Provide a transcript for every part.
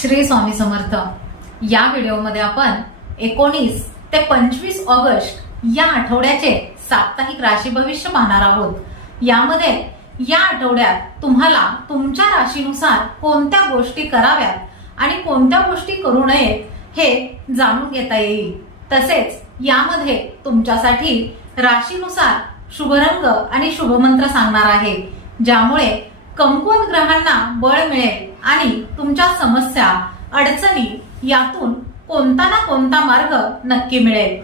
श्री स्वामी समर्थ. या व्हिडिओमध्ये आपण एकोणीस ते पंचवीस ऑगस्ट या आठवड्याचे साप्ताहिक राशी भविष्य पाहणार आहोत. यामध्ये या आठवड्यात तुम्हाला तुमच्या राशीनुसार कोणत्या गोष्टी कराव्यात आणि कोणत्या गोष्टी करू नयेत हे जाणून घेता येईल. तसेच यामध्ये तुमच्यासाठी राशीनुसार शुभरंग आणि शुभमंत्र सांगणार आहे ज्यामुळे कमकुवत ग्रहांना बळ मिळेल. आणि तुमच्या समस्या अडचणी यातून कोणता ना कोणता मार्ग नक्की मिळेल.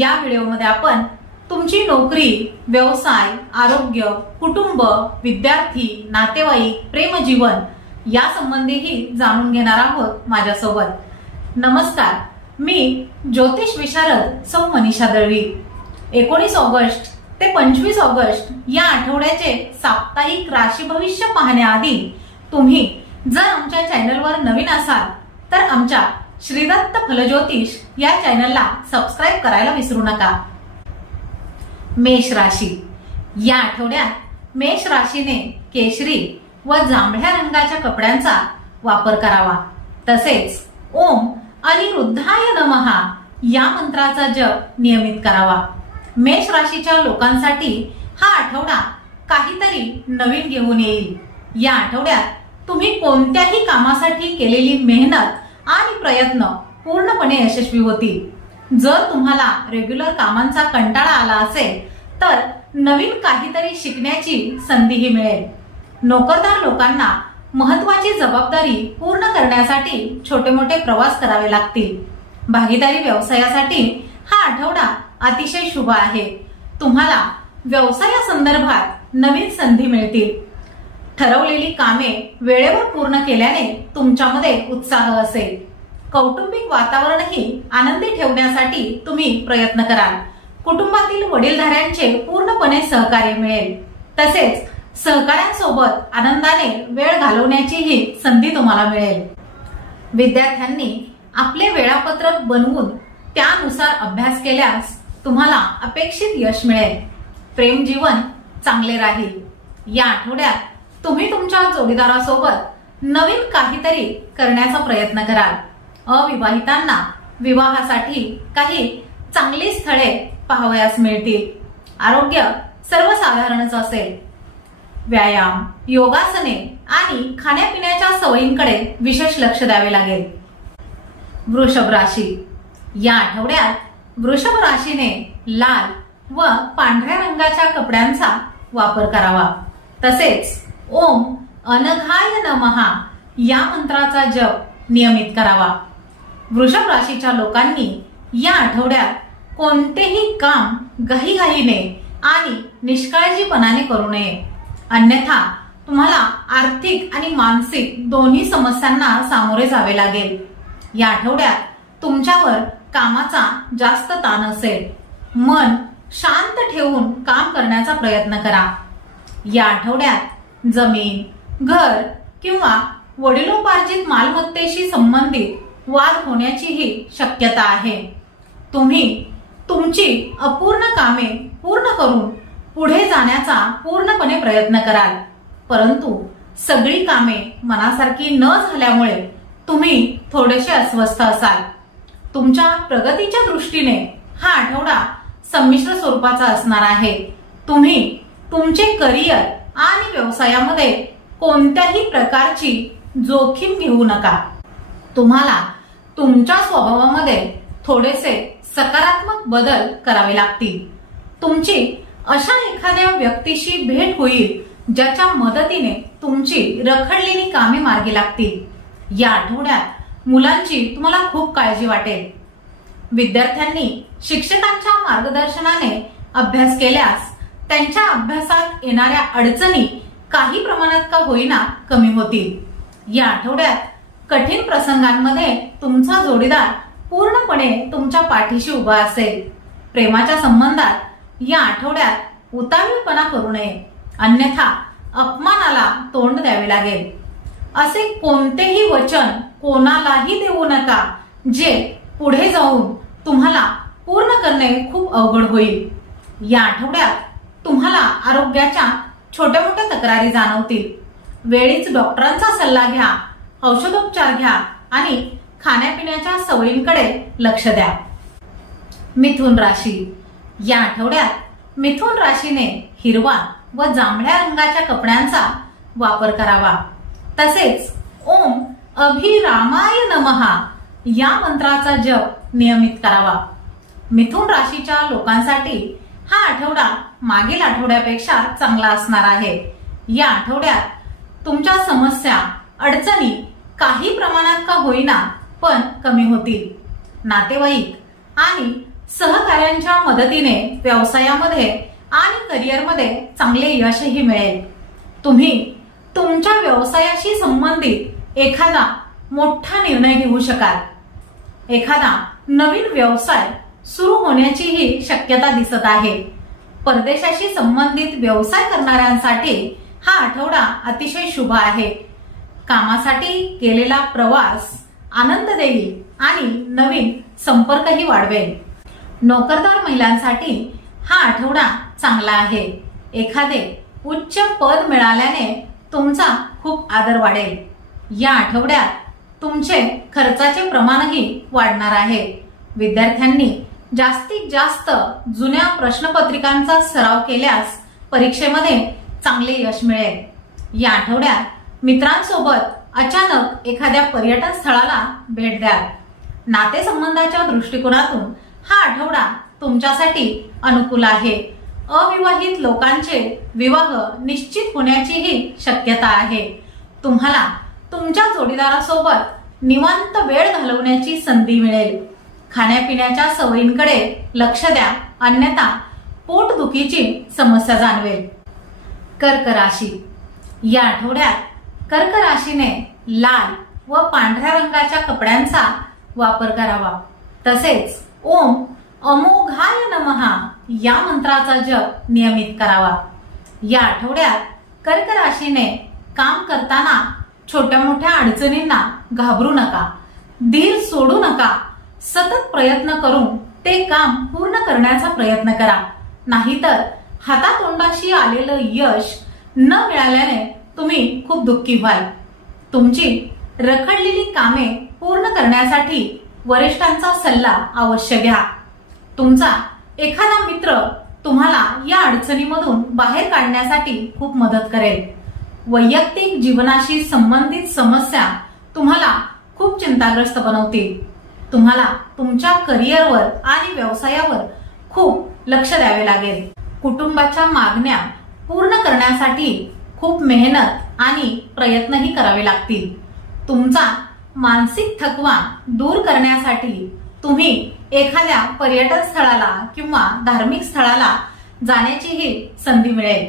या व्हिडिओमध्ये आपण तुमची नोकरी व्यवसाय आरोग्य कुटुंब विद्यार्थी नातेवाईक प्रेमजीवन या संबंधीही जाणून घेणार आहोत माझ्यासोबत. नमस्कार मी ज्योतिष विशारद सौ मनीषा दळवी. एकोणीस ऑगस्ट ते पंचवीस ऑगस्ट या आठवड्याचे साप्ताहिक राशी भविष्य पाहण्याआधी तुम्ही जर आमच्या चॅनलवर नवीन असाल तर आमच्या श्रीदत्त फलज्योतिष या चॅनलला सबस्क्राईब करायला विसरू नका. मेष राशी. या आठवड्यात मेष राशीने केशरी व जांभळ्या रंगाच्या कपड्यांचा वापर करावा. तसेच ओम अनिरुद्धाय नमहा या मंत्राचा जप नियमित करावा. मेष राशीच्या लोकांसाठी हा आठवडा काहीतरी नवीन घेऊन येईल. या आठवड्यात तुम्ही कोणत्याही कामासाठी केलेली मेहनत आणि प्रयत्न पूर्णपणे यशस्वी होतील. जर तुम्हाला रेग्युलर कामांचा कंटाळा आला असेल तर नवीन काहीतरी शिकण्याची संधीही मिळेल. नोकरदार लोकांना महत्वाची जबाबदारी पूर्ण करण्यासाठी छोटे मोठे प्रवास करावे लागतील. भागीदारी व्यवसायासाठी हा आठवडा अतिशय शुभ आहे. तुम्हाला व्यवसायासंदर्भात नवीन संधी मिळतील. ठरवलेली कामे वेळेवर पूर्ण केल्याने तुमच्यामध्ये उत्साह असेल. कौटुंबिक वातावरणही आनंदी ठेवण्यासाठी तुम्ही प्रयत्न कराल. कुटुंबातील वडीलधाऱ्यांचे पूर्णपणे सहकार्य मिळेल. तसेच सहकाऱ्यांसोबत आनंदाने वेळ घालवण्याचीही संधी तुम्हाला मिळेल. विद्यार्थ्यांनी आपले वेळापत्रक बनवून त्यानुसार अभ्यास केल्यास तुम्हाला अपेक्षित यश मिळेल. प्रेम जीवन चांगले राहील. या आठवड्यात तुम्ही तुमच्या जोडीदारासोबत नवीन काहीतरी करण्याचा प्रयत्न कराल. अविवाहितांना विवाहासाठी काही चांगली स्थळे पाहावयास मिळतील. आरोग्य सर्वसाधारणच असेल. व्यायाम योगासने आणि खाण्यापिण्याच्या सवयींकडे विशेष लक्ष द्यावे लागेल. वृषभ राशी. या आठवड्यात वृषभ राशीने लाल व पांढऱ्या रंगाच्या कपड्यांचा वापर करावा. तसेच ओम अनघाय नमहा या मंत्राचा जप नियमित करावा. वृषभ राशीच्या लोकांनी या आठवड्यात कोणतेही काम घाईघाईने आणि निष्काळजीपणाने करू नये. अन्यथा तुम्हाला आर्थिक आणि मानसिक दोन्ही समस्यांना सामोरे जावे लागेल. या आठवड्यात तुमच्यावर कामाचा जास्त ताण असेल. मन शांत ठेवून काम करण्याचा प्रयत्न करा. या आठवड्यात जमीन घर किंवा वडिलोपार्जित मालमत्तेशी संबंधित वाद होण्याचीही शक्यता आहे. तुम्ही तुमची अपूर्ण कामे पूर्ण करून पुढे जाण्याचा पूर्णपणे प्रयत्न कराल. परंतु सगळी कामे मनासारखी न झाल्यामुळे तुम्ही थोडेसे अस्वस्थ असाल. तुमच्या प्रगतीच्या दृष्टीने हा आठवडा संमिश्र स्वरूपाचा असणार आहे. तुम्ही तुमचे करिअर आणि व्यवसायामध्ये कोणत्याही प्रकारची जोखीम घेऊ नका. तुम्हाला तुमच्या स्वभावामध्ये थोडेसे सकारात्मक बदल करावे लागतील. तुमची अशा एखाद्या व्यक्तीशी भेट होईल ज्याच्या मदतीने तुमची रखडलेली कामे मार्गी लागतील. या आठवड्यात मुलांची तुम्हाला खूप काळजी वाटेल. विद्यार्थ्यांनी शिक्षकांच्या मार्गदर्शनाने अभ्यास केल्यास त्यांच्या अभ्यासात येणाऱ्या अडचणी काही प्रमाणात का होईना कमी होतील. या आठवड्यात कठीण प्रसंगांमध्ये तुमचा जोडीदार पूर्णपणे तुमच्या पाठीशी उभा असेल. प्रेमाच्या संबंधात या आठवड्यात उतावीळपणा करू नये. अन्यथा अपमानाला तोंड द्यावे लागेल. असे कोणतेही वचन कोणालाही देऊ नका जे पुढे जाऊन तुम्हाला पूर्ण करणे खूप अवघड होईल. या आठवड्यात तुम्हाला आरोग्याच्या छोट्या मोठ्या तक्रारी जाणवतील. वेळीच डॉक्टरांचा सल्ला घ्या औषधोपचार घ्या आणि खाण्यापिण्याच्या सवयींकडे लक्ष द्या. मिथुन राशी. या आठवड्यात मिथुन राशीने हिरवा व जांभळ्या रंगाच्या कपड्यांचा वापर करावा. तसेच ओम अभिरामाय नमहा या मंत्राचा जप नियमित करावा. मिथुन राशीच्या लोकांसाठी हा आठवडा मागील आठवड्यापेक्षा चांगला असणार आहे. या आठवड्यात तुमच्या समस्या अडचणी काही प्रमाणात का होईना पण कमी होतील. नातेवाईक आणि सहकाऱ्यांच्या मदतीने व्यवसायामध्ये आणि करिअरमध्ये चांगले यशही मिळेल. तुम्ही तुमच्या व्यवसायाशी संबंधित एखादा मोठा निर्णय घेऊ शकाल. एखादा नवीन व्यवसाय सुरू होण्याचीही शक्यता दिसत आहे. परदेशाशी संबंधित व्यवसाय करणाऱ्यांसाठी हा आठवडा अतिशय शुभ आहे. कामासाठी केलेला प्रवास आनंद देईल आणि नवीन संपर्कही वाढवेल. नोकरदार महिलांसाठी हा आठवडा चांगला आहे. एखादे उच्च पद मिळाल्याने तुमचा खूप आदर वाढेल. या आठवड्यात तुमचे खर्चाचे प्रमाणही वाढणार आहे. विद्यार्थ्यांनी जास्तीत जास्त जुन्या प्रश्नपत्रिकांचा सराव केल्यास परीक्षेमध्ये चांगले यश मिळेल. या आठवड्यात मित्रांसोबत अचानक एखाद्या पर्यटन स्थळाला भेट द्या नातेसंबंधाच्या दृष्टिकोनातून हा आठवडा तुमच्यासाठी अनुकूल आहे. अविवाहित लोकांचे विवाह निश्चित होण्याचीही शक्यता आहे. तुम्हाला तुमच्या जोडीदारासोबत निवांत वेळ घालवण्याची संधी मिळेल. खाण्यापिण्याच्या सवयींकडे लक्ष द्या अन्यथा पोटदुखीची समस्या जाणवेल. कर्क राशी या आठवड्यात कर्क राशीने लाल व पांढऱ्या रंगाच्या कपड्यांचा वापर करावा. तसेच ओम अमोघाय नमहा या मंत्राचा जप नियमित करावा. या आठवड्यात कर्क राशीने काम करताना छोट्या मोठ्या अडचणींना घाबरू नका धीर सोडू नका सतत प्रयत्न करून ते काम पूर्ण करण्याचा प्रयत्न करा. नाहीतर हातातोंडाशी आलेलं यश न मिळाल्याने तुम्ही खूप दुःखी व्हाल. तुमची रखडलेली कामे पूर्ण करण्यासाठी वरिष्ठांचा सल्ला अवश्य घ्या. तुमचा एखादा मित्र तुम्हाला या अडचणीमधून बाहेर काढण्यासाठी खूप मदत करेल. वैयक्तिक जीवनाशी संबंधित समस्या तुम्हाला खूप चिंताग्रस्त बनवतील. तुम्हाला तुमच्या करिअरवर आणि व्यवसायावर खूप लक्ष द्यावे लागेल. कुटुंबाच्या मागण्या पूर्ण करण्यासाठी खूप मेहनत आणि प्रयत्नही करावे लागतील. तुमचा मानसिक थकवा दूर करण्यासाठी तुम्ही एखाद्या पर्यटन स्थळाला किंवा धार्मिक स्थळाला जाण्याचीही संधी मिळेल.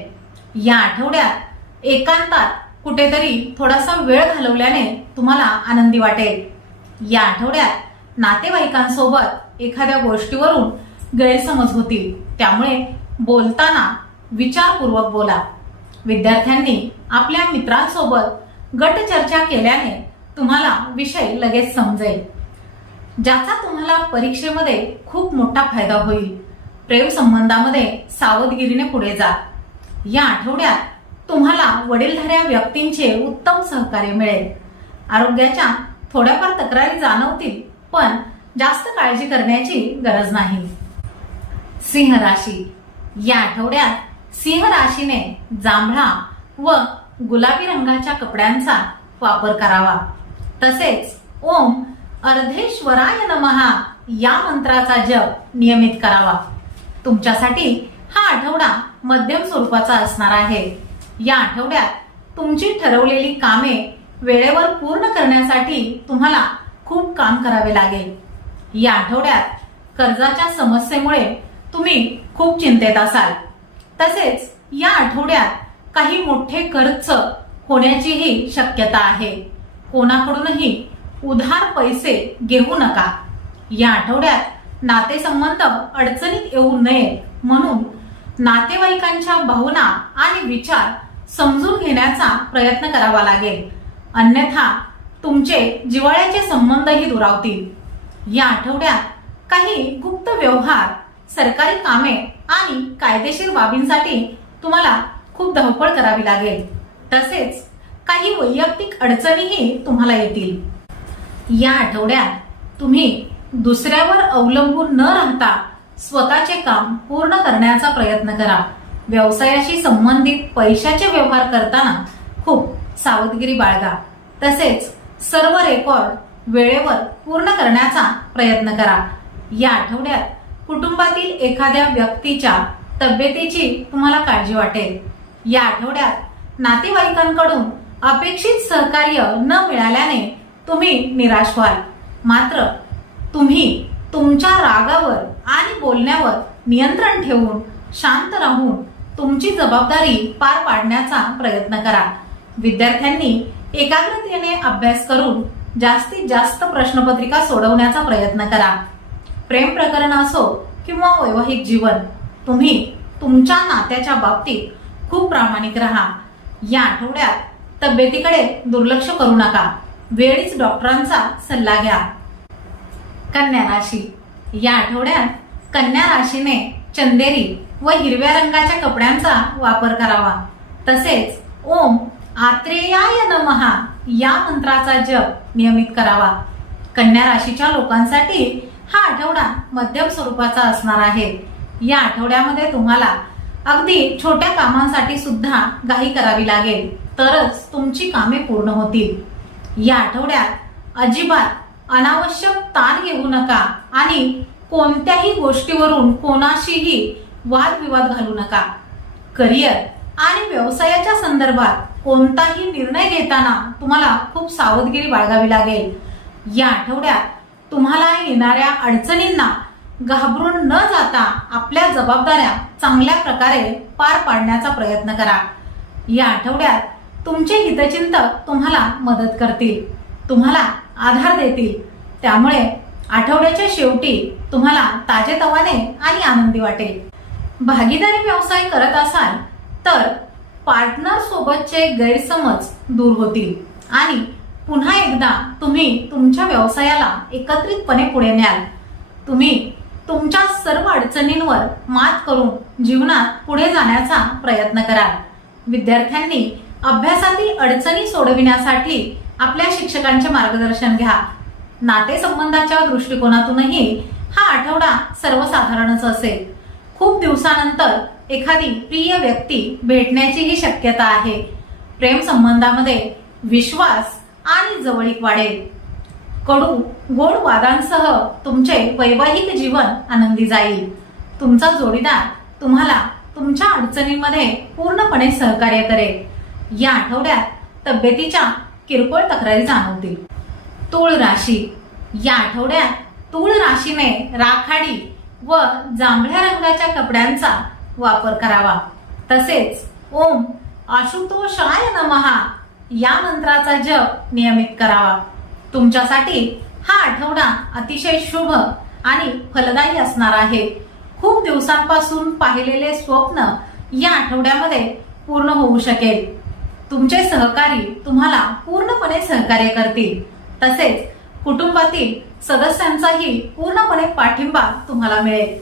या आठवड्यात एकांतात कुठेतरी थोडासा वेळ घालवल्याने तुम्हाला आनंदी वाटेल. या आठवड्यात नातेवाईकांसोबत एखाद्या गोष्टीवरून गैरसमज होतील. त्यामुळे बोलताना विचारपूर्वक बोला. विद्यार्थ्यांनी आपल्या मित्रांसोबत गट चर्चा केल्याने तुम्हाला विषय लगेच समजेल. ज्याचा तुम्हाला परीक्षेमध्ये खूप मोठा फायदा होईल. प्रेम संबंधामध्ये सावधगिरीने पुढे जा. या आठवड्यात तुम्हाला वडीलधाऱ्या व्यक्तींचे उत्तम सहकार्य मिळेल. आरोग्याच्या थोड्याफार तक्रारी जाणवतील पण जास्त काळजी करण्याची गरज नाही. सिंह राशी. या आठवड्यात सिंह राशीने जांभळा व गुलाबी रंगाच्या कपड्यांचा वापर करावा. तसेच ओम अर्धेश्वराय नमहा या मंत्राचा जप नियमित करावा. तुमच्यासाठी हा आठवडा मध्यम स्वरूपाचा असणार आहे. या आठवड्यात तुमची ठरवलेली कामे वेळेवर पूर्ण करण्यासाठी तुम्हाला खूप काम करावे लागेल. या आठवड्यात कर्जाच्या समस्येमुळे तुम्ही खूप चिंतेत असाल. तसेच या आठवड्यात काही मोठे खर्च होण्याचीही शक्यता आहे. कोणाकडूनही उधार पैसे घेऊ नका. या आठवड्यात नातेसंबंध अडचणीत येऊ नये म्हणून नातेवाईकांच्या भावना आणि विचार समजून घेण्याचा प्रयत्न करावा लागेल. अन्यथा तुमचे जिव्हाळ्याचे संबंधही दुरावतील. या आठवड्यात काही गुप्त व्यवहार सरकारी कामे आणि कायदेशीर बाबींसाठी तुम्हाला खूप धावपळ करावी लागेल. तसेच काही वैयक्तिक अडचणीही तुम्हाला येतील. या आठवड्यात तुम्ही दुसऱ्यावर अवलंबून न राहता स्वतःचे काम पूर्ण करण्याचा प्रयत्न करा. व्यवसायाशी संबंधित पैशाचे व्यवहार करताना खूप सावधगिरी बाळगा. तसेच सर्व रेकॉर्ड वेळेवर पूर्ण करण्याचा प्रयत्न करा. या आठवड्यात कुटुंबातील एखाद्या व्यक्तीच्या तब्येतीची तुम्हाला काळजी वाटेल. या आठवड्यात नातेवाईकांकडून अपेक्षित सहकार्य न मिळाल्याने तुम्ही निराश व्हाल. मात्र तुम्ही तुमच्या रागावर आणि बोलण्यावर नियंत्रण ठेवून शांत राहून तुमची जबाबदारी पार पाडण्याचा प्रयत्न करा. विद्यार्थ्यांनी एकाग्रतेने अभ्यास करून जास्तीत जास्त प्रश्नपत्रिका सोडवण्याचा प्रयत्न करा. प्रेम प्रकरण असो किंवा वैवाहिक जीवन तुम्ही तुमच्या नात्याच्या बाबतीत खूप प्रामाणिक राहा. या आठवड्यात तब्येतीकडे दुर्लक्ष करू नका. वेळीच डॉक्टरांचा सल्ला घ्या. कन्या राशी. या आठवड्यात कन्या राशीने चंदेरी व हिरव्या रंगाच्या कपड्यांचा वापर करावा. तसेच ओम आत्रेयाय नमहा या मंत्राचा जप नियमित करावा. कन्या राशीच्या लोकांसाठी हा आठवडा मध्यम स्वरूपाचा असणार आहे. या आठवड्यामध्ये तुम्हाला अगदी छोट्या कामांसाठी सुद्धा घाई करावी लागेल. तरच तुमची कामे पूर्ण होतील. या आठवड्यात अजिबात अनावश्यक ताण घेऊ नका आणि कोणत्याही गोष्टीवरून कोणाशीही वादविवाद घालू नका. करिअर आणि व्यवसायाच्या संदर्भात कोणताही निर्णय घेताना तुम्हाला खूप सावधगिरी बाळगावी लागेल. या आठवड्यात तुम्हाला येणाऱ्या अडचणींना घाबरून न जाता आपल्या जबाबदाऱ्या चांगल्या प्रकारे पार पाडण्याचा प्रयत्न करा. या आठवड्यात तुमचे हितचिंतक तुम्हाला मदत करतील तुम्हाला आधार देतील. त्यामुळे आठवड्याच्या शेवटी तुम्हाला ताजेतवाने आणि आनंदी वाटेल. भागीदारी व्यवसाय करत असाल तर पार्टनर सोबतचे गैरसमज दूर होतील. आणि पुन्हा एकदा तुम्ही तुमच्या व्यवसायाला एकत्रितपणे पुढे न्याल. तुम्ही तुमच्या सर्व अडचणींवर मात करून जीवनात पुढे जाण्याचा प्रयत्न कराल. विद्यार्थ्यांनी अभ्यासातील अडचणी सोडविण्यासाठी आपल्या शिक्षकांचे मार्गदर्शन घ्या. नातेसंबंधाच्या दृष्टिकोनातूनही हा आठवडा सर्वसाधारणच असेल. खूप दिवसानंतर एखादी प्रिय व्यक्ती भेटण्याचीही शक्यता आहे. प्रेम संबंधामध्ये विश्वास आणि जवळीक वाढेल. कडू गोड वादांसह तुमचे वैवाहिक जीवन आनंदी जाईल. तुमचा जोडीदार तुम्हाला तुमच्या अडचणींमध्ये पूर्णपणे सहकार्य करेल. या आठवड्यात तब्येतीच्या किरकोळ तक्रारी जाणवतील. तूळ राशी. या आठवड्यात तूळ राशीने राखाडी व जांभळ्या रंगाच्या कपड्यांचा वापर करावा. तसेच ओम आशुतोषाय नमहा या मंत्राचा जप नियमित करावा. तुमच्यासाठी हा आठवडा अतिशय शुभ आणि फलदायी असणार आहे. खूप दिवसांपासून पाहिलेले स्वप्न या आठवड्यामध्ये पूर्ण होऊ शकेल. तुमचे सहकारी तुम्हाला पूर्णपणे सहकार्य करतील. तसेच कुटुंबातील सदस्यांचाही पूर्णपणे पाठिंबा तुम्हाला मिळेल.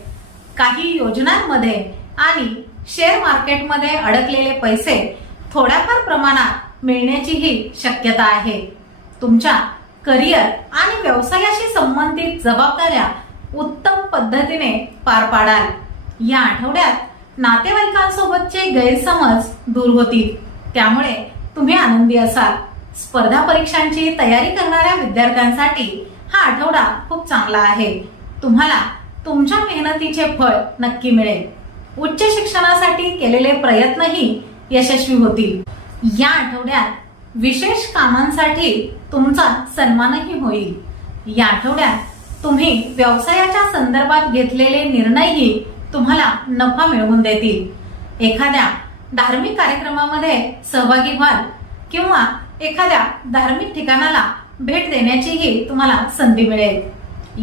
काही योजनांमध्ये आणि शेअर मार्केटमध्ये अडकलेले पैसे थोड्याफार प्रमाणात मिळण्याचीही शक्यता आहे. तुमच्या करिअर आणि व्यवसायाशी संबंधित जबाबदाऱ्या उत्तम पद्धतीने पार पाडाल. या आठवड्यात नातेवाईकांसोबतचे गैरसमज दूर होतील. त्यामुळे तुम्ही आनंदी असाल. स्पर्धा परीक्षांची तयारी करणाऱ्या विद्यार्थ्यांसाठी हा आठवडा खूप चांगला आहे. तुम्हाला तुमच्या मेहनतीचे फळ नक्की मिळेल. उच्च शिक्षणासाठी केलेले प्रयत्नही यशस्वी होतील. या आठवड्यात विशेष कामांसाठी तुमचा सन्मानही होईल. या आठवड्यात तुम्ही व्यवसायाच्या संदर्भात घेतलेले निर्णयही तुम्हाला नफा मिळवून देतील. एखाद्या धार्मिक कार्यक्रमामध्ये सहभागी व्हाल किंवा एखाद्या धार्मिक ठिकाणाला भेट देण्याचीही तुम्हाला संधी मिळेल.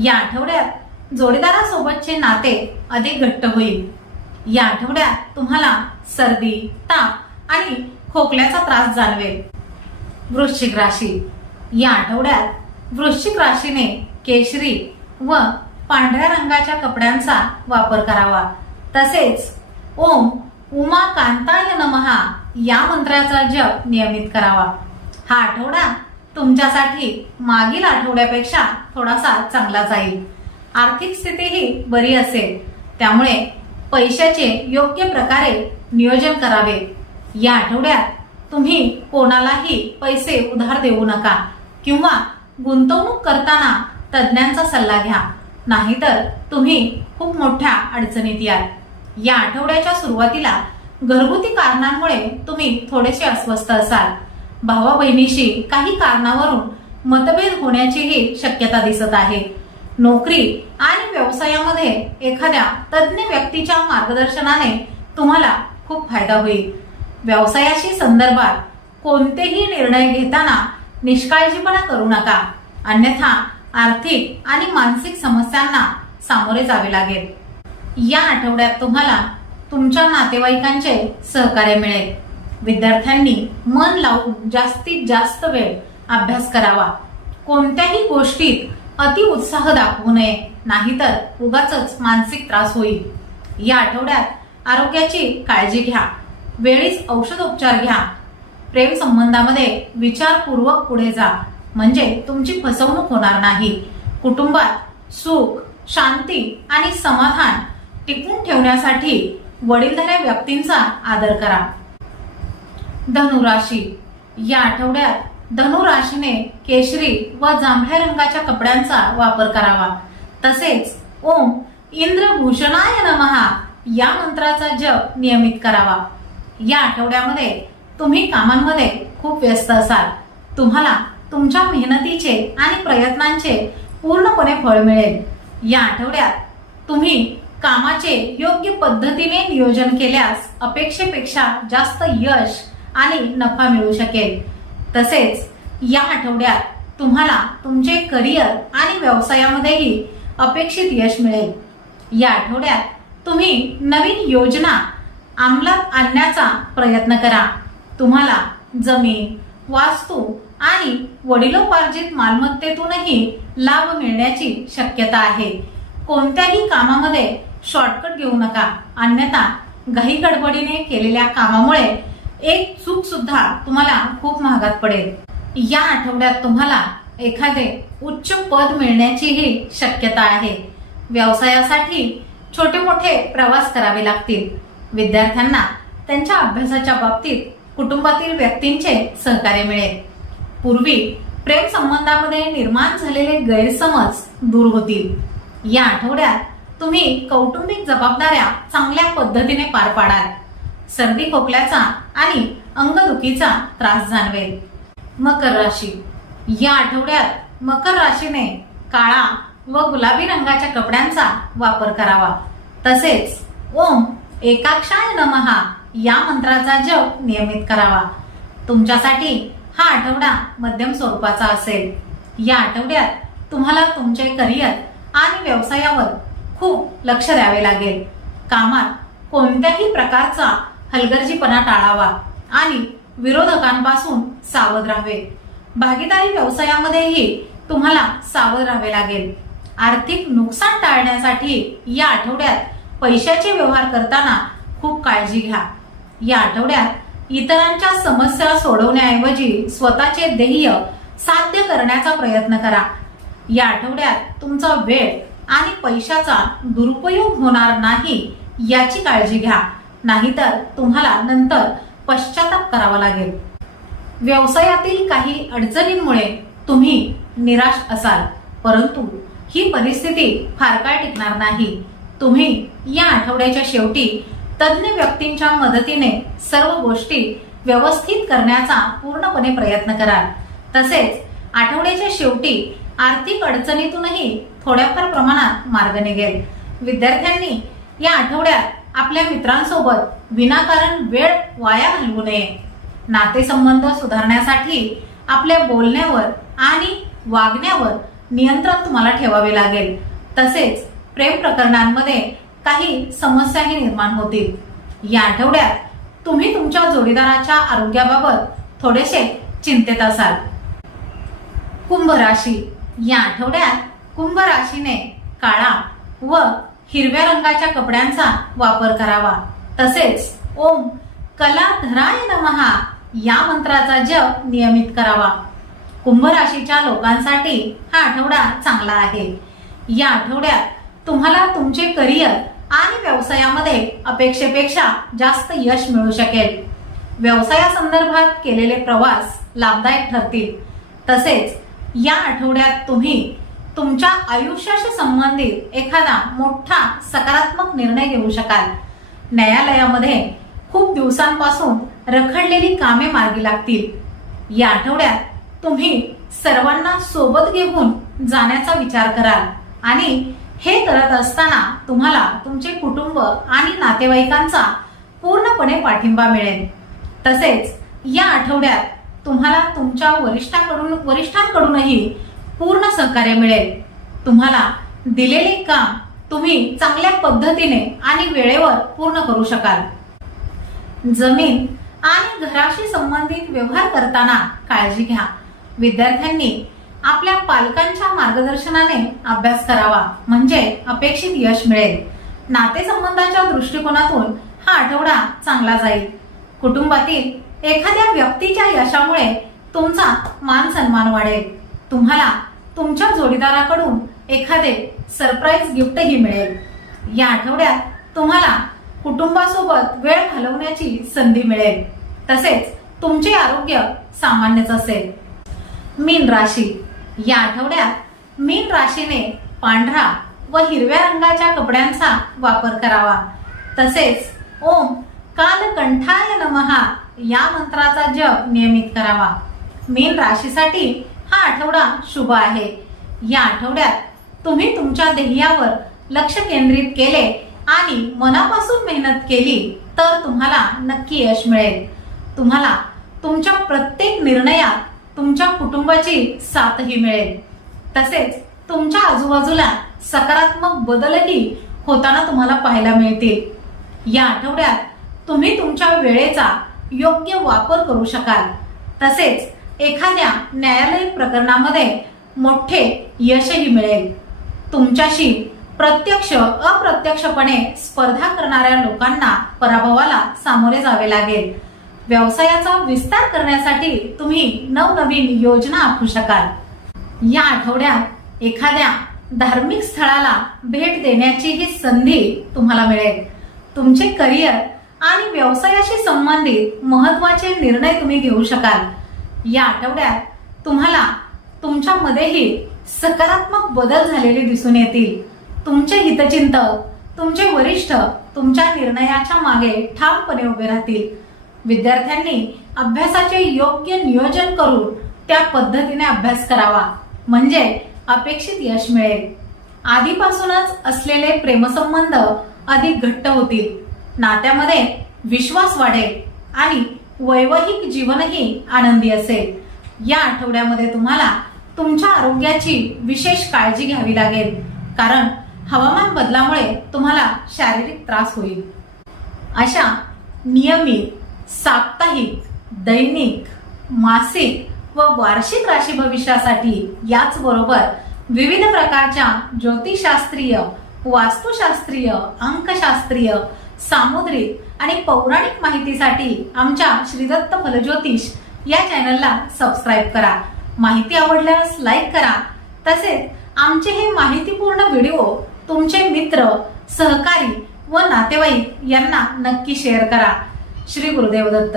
या आठवड्यात जोडीदारासोबतचे नाते अधिक घट्ट होईल. या आठवड्यात तुम्हाला सर्दी ताप आणि खोकल्याचा त्रास जाणवेल. वृश्चिक राशी. या आठवड्यात वृश्चिक राशीने केशरी व पांढऱ्या रंगाच्या कपड्यांचा वापर करावा. तसेच ओम उमा कांताय नमहा या मंत्राचा जप नियमित करावा. हा आठवडा तुमच्यासाठी मागील आठवड्यापेक्षा थोडासा चांगला जाईल. आर्थिक स्थितीही बरी असेल. त्यामुळे पैशाचे योग्य प्रकारे नियोजन करावे. या आठवड्यात तुम्ही कोणालाही पैसे उधार देऊ नका किंवा गुंतवणूक करताना तज्ज्ञांचा सल्ला घ्या. नाहीतर तुम्ही खूप मोठ्या अडचणीत याल. या आठवड्याच्या सुरुवातीला घरगुती कारणांमुळे तुम्ही थोडेसे अस्वस्थ असाल. भावा बहिणीशी काही कारणावरून मतभेद होण्याचीही शक्यता दिसत आहे. नोकरी आणि व्यवसायामध्ये एखाद्या तज्ज्ञ व्यक्तीच्या मार्गदर्शनाने तुम्हाला खूप फायदा होईल. व्यवसायाशी संदर्भात कोणतेही निर्णय घेताना निष्काळजीपणा करू नका. अन्यथा आर्थिक आणि मानसिक समस्यांना सामोरे जावे लागेल. या आठवड्यात तुम्हाला तुमच्या नातेवाईकांचे सहकार्य मिळेल. विद्यार्थ्यांनी मन लावून जास्तीत जास्त वेळ अभ्यास करावा. कोणत्याही गोष्टीत अति उत्साह दाखवू नये. नाहीतर उगाच मानसिक त्रास होईल. या आठवड्यात आरोग्याची काळजी घ्या. वेळीच औषधोपचार घ्या. प्रेम संबंधामध्ये विचारपूर्वक पुढे जा. म्हणजे तुमची फसवणूक होणार नाही. कुटुंबात सुख शांती आणि समाधान टिकून ठेवण्यासाठी वडीलधाऱ्या व्यक्तींचा आदर करा. धनुराशी. या आठवड्यात धनुराशीने केशरी व जांभळ्या रंगाच्या कपड्यांचा वापर करावा. तसेच ओम इंद्रभूषणाय नमहा या मंत्राचा जप नियमित करावा. या आठवड्यामध्ये तुम्ही कामांमध्ये खूप व्यस्त असाल. तुम्हाला तुमच्या मेहनतीचे आणि प्रयत्नांचे पूर्णपणे फळ मिळेल. या आठवड्यात तुम्ही कामाचे योग्य पद्धतीने नियोजन केल्यास अपेक्षेपेक्षा जास्त यश आणि नफा मिळू शकेल. तसेच या आठवड्यात तुम्हाला तुमचे करिअर आणि व्यवसायामध्येही अपेक्षित यश मिळेल. या आठवड्यात तुम्ही नवीन योजना अंमलात आणण्याचा प्रयत्न करा. तुम्हाला जमीन वास्तू आणि वडिलोपार्जित मालमत्तेतूनही लाभ मिळण्याची शक्यता आहे. कोणत्याही कामामध्ये शॉर्टकट घेऊ नका. अन्यथा घाई गडबडीने केलेल्या कामामुळे एक चूक सुद्धा तुम्हाला खूप महागात पडेल. या आठवड्यात तुम्हाला एखादे उच्च पद मिळण्याचीही शक्यता आहे. व्यवसायासाठी छोटे मोठे प्रवास करावे लागतील. विद्यार्थ्यांना त्यांच्या अभ्यासाच्या बाबतीत कुटुंबातील व्यक्तींचे सहकार्य मिळेल. पूर्वी प्रेम संबंधामध्ये निर्माण झालेले गैरसमज दूर होतील. या आठवड्यात तुम्ही कौटुंबिक जबाबदाऱ्या चांगल्या पद्धतीने पार पाडाल. सर्दी खोकल्याचा आणि अंगदुखीचा त्रास जाणवेल. मकर राशी. या आठवड्यात मकर राशीने काळा व गुलाबी रंगाच्या कपड्यांचा वापर करावा. तसेच ओम एकाक्षाय नमहा या मंत्राचा जप नियमित करावा. तुमच्यासाठी हा आठवडा मध्यम स्वरूपाचा असेल. या आठवड्यात तुम्हाला तुमचे करिअर आणि व्यवसायावर खूप लक्ष द्यावे लागेल. कामात कोणत्याही प्रकारचा हलगर्जीपणा टाळावा आणि विरोधकांपासून सावध राहावे. भागीदारी व्यवसायामध्येही तुम्हाला सावध राहावे लागेल. आर्थिक नुकसान टाळण्यासाठी या आठवड्यात पैशाचे व्यवहार करताना खूप काळजी घ्या. या आठवड्यात इतरांच्या समस्या सोडवण्याऐवजी स्वतःचे ध्येय साध्य करण्याचा प्रयत्न करा. या आठवड्यात तुमचा वेळ आणि पैशाचा दुरुपयोग होणार नाही याची काळजी घ्या. नाहीतर तुम्हाला नंतर पश्चाताप करावा लागेल. व्यवसायातील काही अडचणींमुळे तुम्ही निराश असाल परंतु ही परिस्थिती फार काळ टिकणार नाही. तुम्ही या आठवड्याच्या शेवटी तज्ज्ञ व्यक्तींच्या मदतीने सर्व गोष्टी व्यवस्थित करण्याचा पूर्णपणे प्रयत्न कराल. तसेच आठवड्याच्या शेवटी आर्थिक अडचणीतूनही थोड्याफार प्रमाणात मार्ग निघेल. विद्यार्थ्यांनी या आठवड्यात आपल्या मित्रांसोबत विनाकारण वेळ वाया घालवू नये. नातेसंबंध सुधारण्यासाठी आपल्या बोलण्यावर आणि वागण्यावर नियंत्रण तुम्हाला ठेवावे लागेल. तसेच प्रेम प्रकरणांमध्ये काही समस्याही निर्माण होतील. या आठवड्यात तुम्ही तुमच्या जोडीदाराच्या आरोग्याबाबत थोडेसे चिंतेत असाल. कुंभ राशी या आठवड्यात कुंभ राशीने काळा व हिरव्या रंगाच्या कपड्यांचा वापर करावा. तसेच ओम कला धराय नमहा या मंत्राचा जप नियमित करावा. कुंभ राशीच्या लोकांसाठी हा आठवडा चांगला आहे. या आठवड्यात तुम्हाला तुमचे करिअर आणि व्यवसायामध्ये अपेक्षेपेक्षा जास्त यश मिळू शकेल. व्यवसायासंदर्भात केलेले प्रवास लाभदायक ठरतील. तसेच या आठवड्यात तुम्ही तुमच्या आयुष्याशी संबंधित एखादा मोठा सकारात्मक निर्णय घेऊ शकाल. न्यायालयामध्ये खूप दिवसांपासून रखडलेली कामे मार्गी लागतील. या आठवड्यात तुम्ही सर्वांना सोबत घेऊन जाण्याचा विचार कराल आणि हे करत असताना तुम्हाला तुमचे कुटुंब आणि नातेवाईकांचा पूर्णपणे पाठिंबा मिळेल. तसेच या आठवड्यात तुम्हाला तुमच्या वरिष्ठांकडून वरिष्ठांकडूनही पूर्ण सहकार्य मिळेल. तुम्हाला दिलेले काम तुम्ही चांगल्या पद्धतीने आणि वेळेवर पूर्ण करू शकाल. जमीन आणि घराशी संबंधित व्यवहार करताना काळजी घ्या. विद्यार्थ्यांनी आपल्या पालकांच्या मार्गदर्शनाने अभ्यास करावा म्हणजे अपेक्षित यश मिळेल. नातेसंबंधाच्या दृष्टिकोनातून हा आठवडा चांगला जाईल. कुटुंबातील एखाद्या व्यक्तीच्या यशामुळे तुमचा मान सन्मान वाढेल. तुम्हाला तुमच्या जोडीदाराकडून एखादे सरप्राईज गिफ्टही मिळेल. या आठवड्यात तुम्हाला कुटुंबासोबत वेळ घालवण्याची संधी मिळेल. तसेच तुमचे आरोग्य सामान्यच असेल. मीन राशी. या आठवड्यात मीन राशीने पांढरा व हिरव्या रंगाच्या कपड्यांचा वापर करावा. तसेच ओम कालकंठाय नमहा या मंत्राचा जप नियमित करावा. मीन राशीसाठी हा आठवडा शुभ आहे. या आठवड्यात तुम्ही तुमच्या ध्येयावर लक्ष केंद्रित केले आणि मनापासून मेहनत केली तर तुम्हाला नक्की यश मिळेल. तुम्हाला तुमच्या प्रत्येक निर्णयात तुमच्या कुटुंबाची साथही मिळेल. तसेच तुमच्या आजूबाजूला सकारात्मक बदलही होताना तुम्हाला पाहायला मिळतील. या आठवड्यात तुम्ही तुमच्या वेळेचा योग्य वापर करू शकाल. तसेच एखाद्या न्यायालयीन प्रकरणामध्ये मोठे यशही मिळेल. तुमच्याशी प्रत्यक्ष अप्रत्यक्षपणे स्पर्धा करणाऱ्या लोकांना पराभवाला सामोरे जावे लागेल. व्यवसायाचा विस्तार करण्यासाठी तुम्ही नवनवीन योजना आखू शकाल. या आठवड्यात एखाद्या धार्मिक स्थळाला भेट देण्याची ही संधी तुम्हाला मिळेल. तुमचे करिअर आणि व्यवसायाशी संबंधित महत्त्वाचे निर्णय तुम्ही घेऊ शकाल. या आठवड्यात तुम्हाला तुमच्यामध्येही सकारात्मक बदल झालेले दिसून येतील. तुमचे हितचिंतक तुमचे वरिष्ठ तुमच्या निर्णयाच्या मागे ठामपणे उभे राहतील. विद्यार्थ्यांनी अभ्यासाचे योग्य नियोजन करून त्या पद्धतीने अभ्यास करावा. म्हणजे अपेक्षित यश मिळेल. आधीपासूनच असलेले प्रेमसंबंध अधिक घट्ट होतील. नात्यामध्ये विश्वास वाढेल आणि वैवाहिक जीवनही आनंदी असेल. या आठवड्यामध्ये तुम्हाला तुमच्या आरोग्याची विशेष काळजी घ्यावी लागेल. कारण हवामान बदलामुळे तुम्हाला शारीरिक त्रास होईल. अशा नियमित साप्ताहिक दैनिक मासिक व वार्षिक राशी भविष्यासाठी याचबरोबर विविध प्रकारच्या ज्योतिषशास्त्रीय वास्तुशास्त्रीय अंकशास्त्रीय सामुद्रिक आणि पौराणिक माहितीसाठी आमच्या श्रीदत्त फलज्योतिष या चॅनलला सबस्क्राईब करा. माहिती आवडल्यास लाईक करा. तसेच आमचे हे माहितीपूर्ण व्हिडिओ तुमचे मित्र सहकारी व नातेवाईक यांना नक्की शेअर करा. श्री गुरुदेव दत्त.